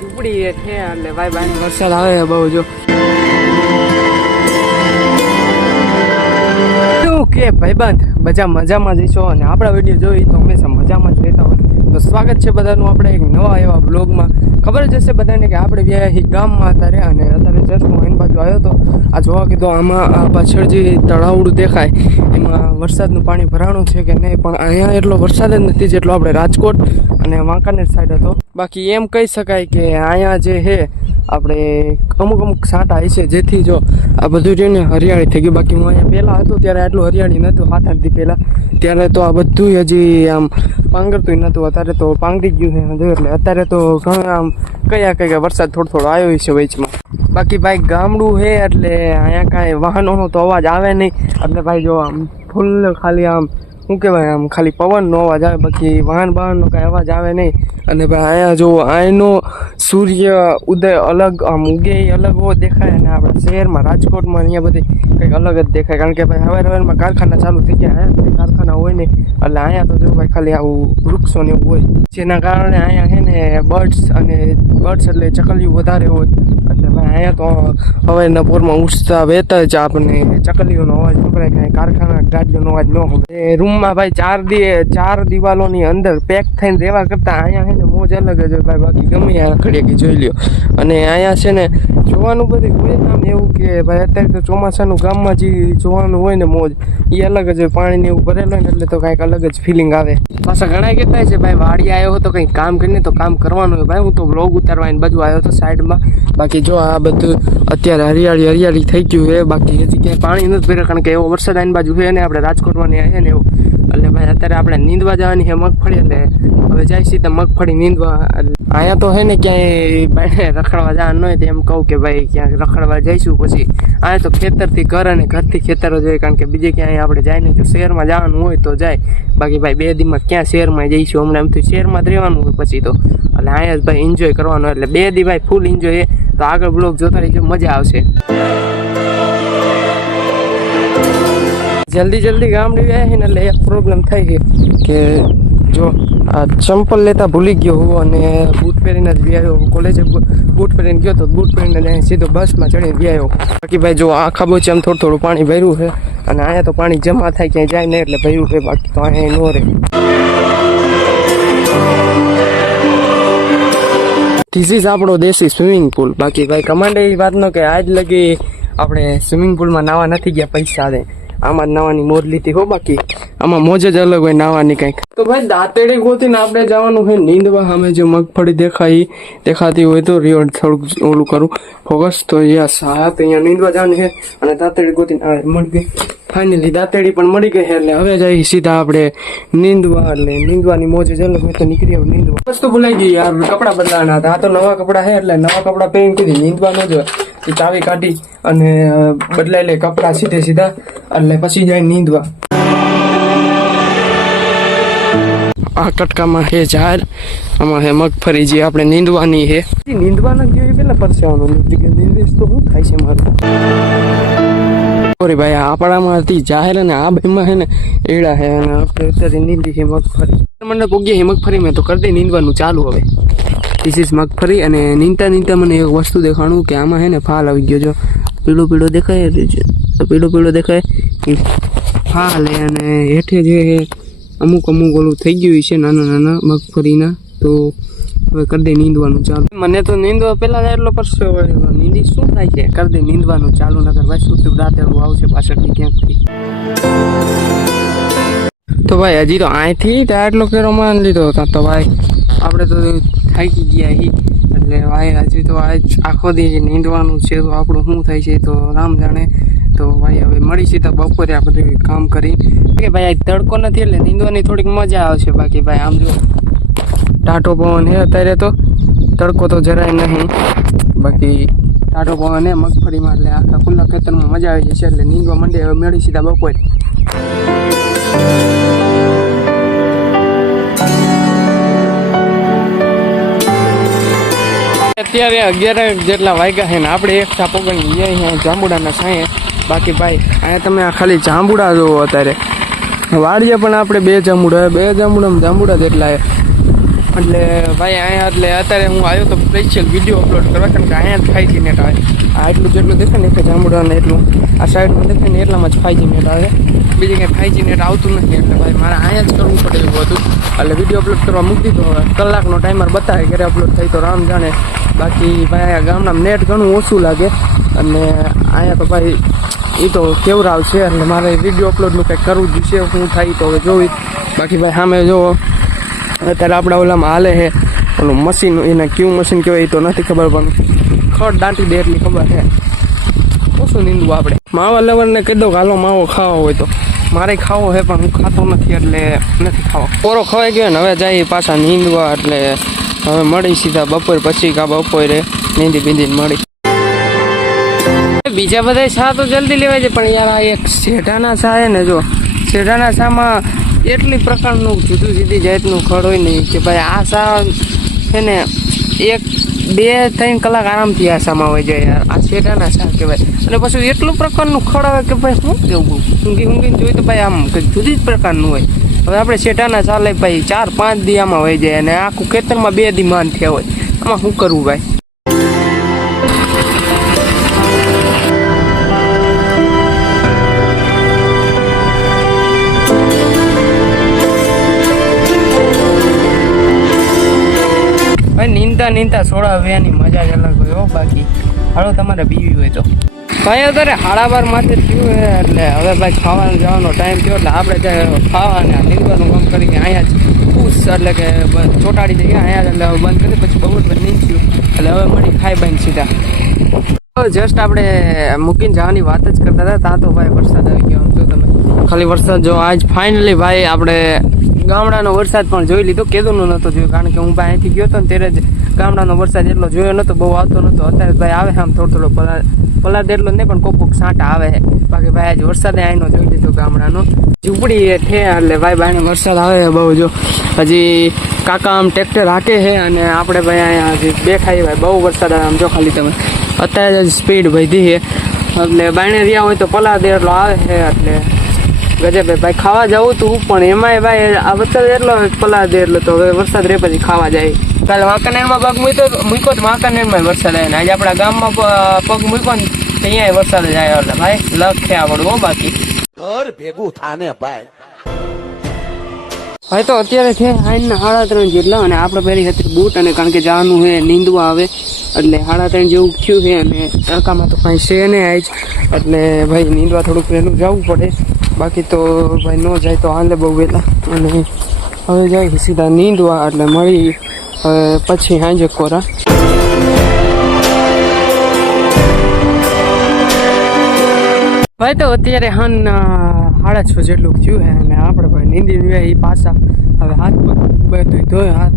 ઝૂંપડી છે એટલે ભાઈ બાય વરસાદ આવે બહુ જો શું કે ભાઈબંધ બધા મજામાં જઈશો અને આપણા વિડીયો જોઈ તો હંમેશા મજામાં જ રહેતા હોય તો સ્વાગત છે બધાનું આપણે એક નવા એવા બ્લોગમાં. ખબર જ હશે બધાને કે આપણે વ્યાહી ગામમાં હતા રહ્યા અને અત્યારે જસ્ટ હું એની બાજુ આવ્યો હતો. આ જોવા કીધું આમાં આ પાછળ જે તળાવડું દેખાય એમાં વરસાદનું પાણી ભરાણું છે કે નહીં, પણ અહીંયા એટલો વરસાદ જ નથી જેટલો આપણે રાજકોટ અને વાંકાનેર સાઈડ હતો. બાકી એમ કહી શકાય કે અહીંયા જે છે આપણે અમુક સાંટા છે જેથી જો આ બધું રહ્યું ને હરિયાળી થઈ ગયું. બાકી હું અહીંયા પહેલાં હતું ત્યારે આટલું હરિયાળી નહોતું 7-8 દી પહેલાં, ત્યારે તો આ બધું હજી આમ પાંગરતું નહોતું. અત્યારે તો પાંગરી ગયું છે એટલે અત્યારે તો ઘણા આમ કયા વરસાદ થોડો આવ્યો છે વચમાં. બાકી ભાઈ ગામડું છે એટલે અહીંયા કાંઈ વાહનોનો તો અવાજ આવે નહીં એટલે ભાઈ જો આમ ફૂલ ખાલી આમ શું કહેવાય આમ ખાલી પવનનો અવાજ આવે, બાકી વાહનનો કાંઈ અવાજ આવે નહીં. અને ભાઈ અહીંયા જો અહીંનો સૂર્ય ઉદય અલગ આમ ઉગે અલગ એવો દેખાય અને આપણા શહેરમાં રાજકોટમાં અહીંયા બધી કંઈક અલગ જ દેખાય, કારણ કે ભાઈ હવારમાં કારખાના ચાલુ થઈ ગયા. અહીંયા કારખાના હોય નહીં એટલે અહીંયા તો જો ભાઈ ખાલી આવું વૃક્ષો ને એવું હોય, જેના કારણે અહીંયા છે ને બર્ડ્સ એટલે ચકલીઓ વધારે હોય એટલે ભાઈ અહીંયા તો હવારના પોરમાં ઉઠતા વહેતા જ આપણને ચકલીઓનો અવાજ સંભળાય, કાંઈ કારખાના ગાડીઓનો અવાજ ન સંભળાય. રૂમમાં ભાઈ ચાર દિવાલોની અંદર પેક થઈને રહેવા કરતાં અહીંયા છે ને મોજ અલગ જ હોય ભાઈ. બાકી ગમે ત્યાં ખડેકી જોઈ લ્યો. અને અહીંયા છે ને જોવાનું બધું હોય આમ એવું કે ભાઈ અત્યારે તો ચોમાસાનું ગામમાં જે જોવાનું હોય ને મોજ એ અલગ જ હોય. પાણીને એવું ભરેલું હોય ને એટલે તો કાંઈક અલગ જ ફિલિંગ આવે. પાછા ઘણા કહેતા છે ભાઈ વાડી આવ્યો હતો કંઈક કામ કરીને તો કામ કરવાનું હોય. ભાઈ હું તો બ્લોગ ઉતારવા એની બાજુ આવ્યો હતો સાઈડમાં. બાકી જો આ બધું અત્યારે હરિયાળી થઈ ગયું છે. બાકી હજી ક્યાંય પાણી નથી ભર્યું કારણ કે એવો વરસાદ આની બાજુ છે ને આપણે રાજકોટમાં આવ્યા ને એવું એટલે ભાઈ અત્યારે આપણે નીંદવા જવાની છે મગફળી, એટલે હવે જાય સીધા મગફળી નીંદવા. અહીંયા તો છે ને ક્યાંય રખડવા જવાનું હોય તો એમ કહું કે ભાઈ ક્યાંક રખડવા જઈશું. પછી અહીંયા તો ખેતરથી ઘર અને ઘરથી ખેતરો જોઈએ, કારણ કે બીજે ક્યાંય આપણે જાય નહીં. જો શહેરમાં જવાનું હોય તો જાય, બાકી ભાઈ 2 દીમાં ક્યાં શહેરમાં જઈશું. હમણાં એમ તો શહેરમાં જ રહેવાનું હોય પછી તો, એટલે અહીંયા જ ભાઈ એન્જોય કરવાનું. એટલે 2 દી ભાઈ ફૂલ એન્જોય. તો આગળ બ્લોગ જોતા રહીજો, મજા આવશે. જલ્દી ગામડે ગયા છે ને એટલે એક પ્રોબ્લેમ થઈ છે કે જો આ ચંપલ લેતા ભૂલી ગયો હું અને બૂટ પહેરીને જ આવ્યો. કોલેજે બૂટ પહેરીને ગયો તો બૂટ પહેરીને જાય સીધો બસમાં ચડીને આવ્યો. બાકી ભાઈ જો આખા બોચે આમ થોડું પાણી ભર્યું છે અને અહીંયા તો પાણી જમા થાય ક્યાંય જાય નહીં એટલે ભર્યું છે, બાકી તો અહીંયા ન રહે. ધીસ ઇઝ આપણો દેશી સ્વિમિંગ પુલ. બાકી ભાઈ કમાન્ડે એ વાતનો કે આજ લગી આપણે સ્વિમિંગ પુલમાં નાવા નથી ગયા પૈસા દે, આમાં જ નાવાની મોજ લીધી હો. બાકી આમાં મોજ જ અલગ હોય નાવાની કંઈક. તો ભાઈ દાંતેડી ગોતીને આપણે જવાનું હોય નીંદવા. સામે જે મગફળી દેખાતી હોય તો રિયો થોડુંક ઓલું કરું ફોકસ તો યસ હા તો અહીંયા નીંદવા જવાનું છે અને દાંતેડી ગોતીને મળી ગઈ. ફાઇનલી દાંતેડી પણ મળી ગઈ છે એટલે હવે જઈ સીધા આપણે નીંદવા. એટલે નીંદવાની મોજ જ અલગ હોય તો નીકળી આવે નીંદવા. વસ્તુ ભૂલાઈ ગઈ યાર, કપડાં બદલાવાના હતા. આ તો નવા કપડાં છે એટલે નવા કપડાં પહેરીને કીધી નીંદવા ન જોઈએ. એ ચાવી કાઢી અને બદલાઈ લે કપડાં સીધા એટલે પછી જાય નીંદવા. આ કટકામાં છે ઝાડ, આમાં છે મગફળી જે આપણે નીંદવાની છે. નીંદવાના ગયો પેલા પરસેવાનું નીંદીશ તો શું થાય છે મારું. સોરી ભાઈ આપણામાંથી જાહેર અને આ ભાઈમાં છે ને એડા છે અને આપણે અત્યારે નીંદી છે મગફળી. મને પોગી છે મગફળી મેં તો કરી દે નીંદવાનું ચાલુ. હવે ધીસ ઇઝ મગફળી અને નીંદતા મને એક વસ્તુ દેખાણું કે આમાં છે ને ફાલ આવી ગયો. જો પીળો દેખાય પીળો દેખાય ફાલ અને હેઠે જે અમુક ઓલું થઈ ગયું છે નાના મગફળીના. તો હવે કરી દે નીંદવાનું ચાલુ. મને તો નીંદવા પહેલાં એટલો પરસો નીંદી શું થાય છે કરી દે નીંદવાનું ચાલુ. નગર ભાઈ શું દાંતેડું આવશે પાછળથી ક્યાંકથી. તો ભાઈ હજી તો અહીંથી આટલો કેરો માન લીધો હતો તો ભાઈ આપણે તો થાકી ગયા એટલે ભાઈ હજી તો આખો દી નીંદવાનું છે તો આપણું શું થાય છે તો રામ જાણે. તો ભાઈ હવે મળી સીધા બપોરે આ બધું કામ કરી કે ભાઈ તડકો નથી એટલે નીંદવાની થોડીક મજા આવશે. બાકી ભાઈ આમ જો ટાટો પવન છે અત્યારે તો તડકો તો જરાય નહીં. બાકી ટાટો પવન હે મગફળીમાં એટલે આખા ખુલ્લા ખેતરમાં મજા આવી જશે એટલે નીંદવા માંડે. હવે મળી સીધા બપોરે. અત્યારે 11 જેટલા વાગ્યા છે ને આપણે એક પોગણી ગયા જાંબુડાના સાંયે. બાકી ભાઈ અહીંયા તમે આ ખાલી જાંબુડા જોવો અત્યારે વાડીએ પણ આપણે 2 જાંબુડા જાંબુડા જેટલા એટલે ભાઈ અહીંયા એટલે અત્યારે હું આવ્યો તો સ્પેશિયલ વિડીયો અપલોડ કરવા, કારણ કે અહીંયા જ 5G નેટ આવે. આ એટલું જેટલું દેખાય ને કે જાંબુડાને એટલું આ સાઈડમાં દેખાય ને એટલામાં જ 5G નેટ આવે, બીજી કંઈ 5G નેટ આવતું નથી. એટલે ભાઈ મારે અહીંયા જ કરવું પડે એવું હતું. એટલે વિડીયો અપલોડ કરવા મૂકી દીધો. હવે કલાકનો ટાઈમર બતાવે ક્યારે અપલોડ થાય તો રામ જાણે. બાકી ભાઈ અહીંયા ગામડામાં નેટ ઘણું ઓછું લાગે, અને અહીંયા તો ભાઈ એ તો કેવરાવ છે, એટલે મારે વિડીયો અપલોડનું કંઈક કરવું જ છે. શું થાય તો હવે જોઈ. બાકી ભાઈ સામે જો અત્યારે આપણા ઓલામાં હાલે છે ઓલું મશીન, એને ક્યુ મશીન કહેવાય એ તો નથી ખબર, પણ ખડ દાંટી દે એટલી ખબર છે. ઓછું નીંદવું આપણે. માવા લવરને કહી દો હાલો માવો ખાવો હોય તો. મારે ખાવો છે પણ હું ખાતો નથી, એટલે નથી ખાવો. પોરો ખવાઈ ગયો ને હવે જાય પાછા નીંદવા. એટલે હવે મળી સીધા બપોર પછી કા બપોરે નીંદી બીંદીને મળી. બીજા બધા શા તો જલ્દી લેવાય છે, પણ યાર આ એક શેઢાના શા છે ને, જો શેઢાના શામાં એટલી પ્રકારનું જુદું જુદી જાતનું ખડ હોય નહીં કે ભાઈ આ શા છે ને 1-2-3 કલાક આરામથી આ શામાં હોય જાય યાર. આ શેઢાના શા કહેવાય. અને પછી એટલું પ્રકારનું ખડ આવે કે ભાઈ શું કેવું, ઊંઘીને જોઈ તો ભાઈ આમ કંઈક જુદી જ પ્રકારનું હોય. હવે આપણે શેઢાના શા લઈ ભાઈ 4-5 દી આમાં હોય જાય, અને આખું ખેતરમાં 2 દી માંડ થયા હોય. આમાં શું કરવું ભાઈ? નીંદતા સોડા વેની મજા જ અલગ હોય. બાકી હાલો તમારે પીવી હોય તો ભાઈ અત્યારે 12:30 માથે થયું છે, એટલે હવે ભાઈ ખાવાનો જવાનો ટાઈમ થયો. એટલે આપણે ખાવાને નીંદવાનું કામ કરીને અહીંયા જ ખુશ, એટલે કે ચોટાડી દઈએ અહીંયા જ. એટલે હવે બંધ કરી પછી બહુ જ નીંચ્યું, એટલે હવે મળી ખાઈ બાઈને સીધા. જસ્ટ આપણે મૂકીને જવાની વાત જ કરતા હતા, ત્યાં તો ભાઈ વરસાદ આવી ગયો. આમ જો તમે ખાલી વરસાદ જો. આજ ફાઇનલી ભાઈ આપણે ગામડાનો વરસાદ પણ જોઈ લીધો. કેદુંનો નહોતો જોયો, કારણ કે હું ભાઈ અહીંથી ગયો હતો ને ત્યારે જ ગામડાનો વરસાદ એટલો જોયો નહોતો, બહુ આવતો નહોતો. અત્યારે ભાઈ આવે આમ થોડો પલાદ એટલો નહીં, પણ કોક સાંટા આવે છે. બાકી ભાઈ આજે વરસાદે આઈનો જોઈ લીધો ગામડાનો. ઝૂંપડી છે એટલે ભાઈ ભાઈને વરસાદ આવે છે બહુ. જો હજી કાકા આમ ટ્રેક્ટર હાકે છે, અને આપણે ભાઈ અહીંયા હજી દેખાય ભાઈ બહુ વરસાદ આવે. આમ જો ખાલી તમે અત્યારે જ સ્પીડ વધી છે, એટલે બાયણે રહ્યા હોય તો પલાદ એટલો આવે છે. એટલે ગજબ ભાઈ ખાવા જવું તું, પણ એમાંય ભાઈ આ વરસાદ એટલો પલાદ એટલે તો હવે વરસાદ રે પછી ખાવા જાય. કાલે વાંકાનેરમાં પગ મૂક્યો તો વાંકાનેરમાં વરસાદ આવે ને આજે આપણા ગામમાં પગ મૂક્યો ને તો અહીંયા વરસાદ જ આવ્યો. એટલે ભાઈ લખ આવડવું. બાકી ઘર ભેગું થાને ભાઈ. ભાઈ તો અત્યારે છે 3:30 જેટલા, અને આપણે પહેરી હતી બૂટ, અને કારણ કે જવાનું છે નીંદવા આવે એટલે 3:30 જેવું થયું છે. અને તડકામાં તો કાંઈ છે ને આજ, એટલે ભાઈ નીંદવા થોડુંક વહેલું જવું પડે. બાકી તો ભાઈ ન જાય તો હાલે બહુ વહેલા. અને હવે જાય સીધા નીંદવા, એટલે મળી પછી સાંજે કોરા. ભાઈ તો અત્યારે 6:30 જેટલું થયું છે, અને આપણે ભાઈ નીંદી એ પાછા હવે હાથ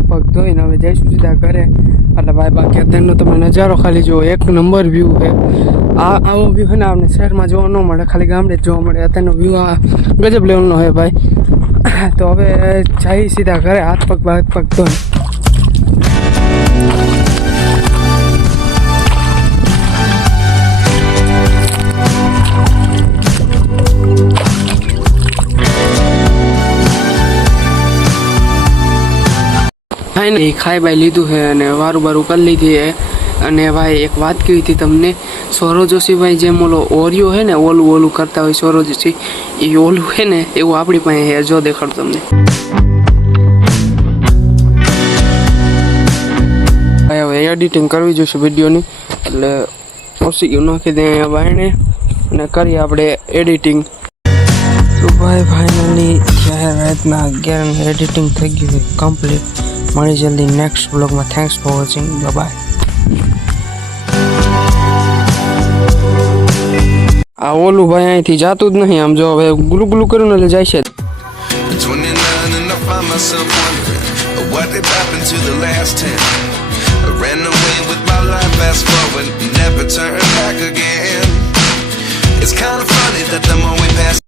પગ ધોઈને હવે જઈશું સીધા ઘરે. એટલે ભાઈ બાકી અત્યારનો તમે નજારો ખાલી જુઓ, 1 નંબર વ્યૂ છે. આવો વ્યૂ છે ને આપણે શહેરમાં જોવા ન મળે, ખાલી ગામડે જ જોવા મળે. અત્યારનો વ્યૂ આ ગજબ લેવલનો છે ભાઈ. તો હવે જઈ સીધા ઘરે હાથ પગ ધોઈ. ખાઈ બાઈ લીધું છે અને વારું કરી લીધી છે. અને ભાઈ એક વાત કહી હતી તમને, સૌરવ જોશીભાઈ જેમ ઓલો ઓરિયો છે ને ઓલું કરતા હોય સૌરવ જોશી, એ ઓલું છે ને એવું આપણી પાસે છે. જો દેખાડું તમને. હવે એડિટિંગ કરવી જોઈશે વિડીયોની, એટલે ઓછી ગયું નાખી દે અહીંયા બાયણે અને કરીએ આપણે એડિટિંગ. તો ભાઈ ફાઇનલી ત્યારે રાતના 11 એડિટિંગ થઈ ગયું કમ્પ્લીટ. મળી જલ્દી નેક્સ્ટ બ્લોગમાં. Thanks for watching. બાય. આ ઓલું ભાઈ અહીંથી જાતું જ નહીં. આમ જો હવે ગુલુ ગુલુ કર્યું ને એટલે જાય છે. What did happen to the last 10? I ran away with my life, fast forward, never turn back again. It's kind of funny that the more we pass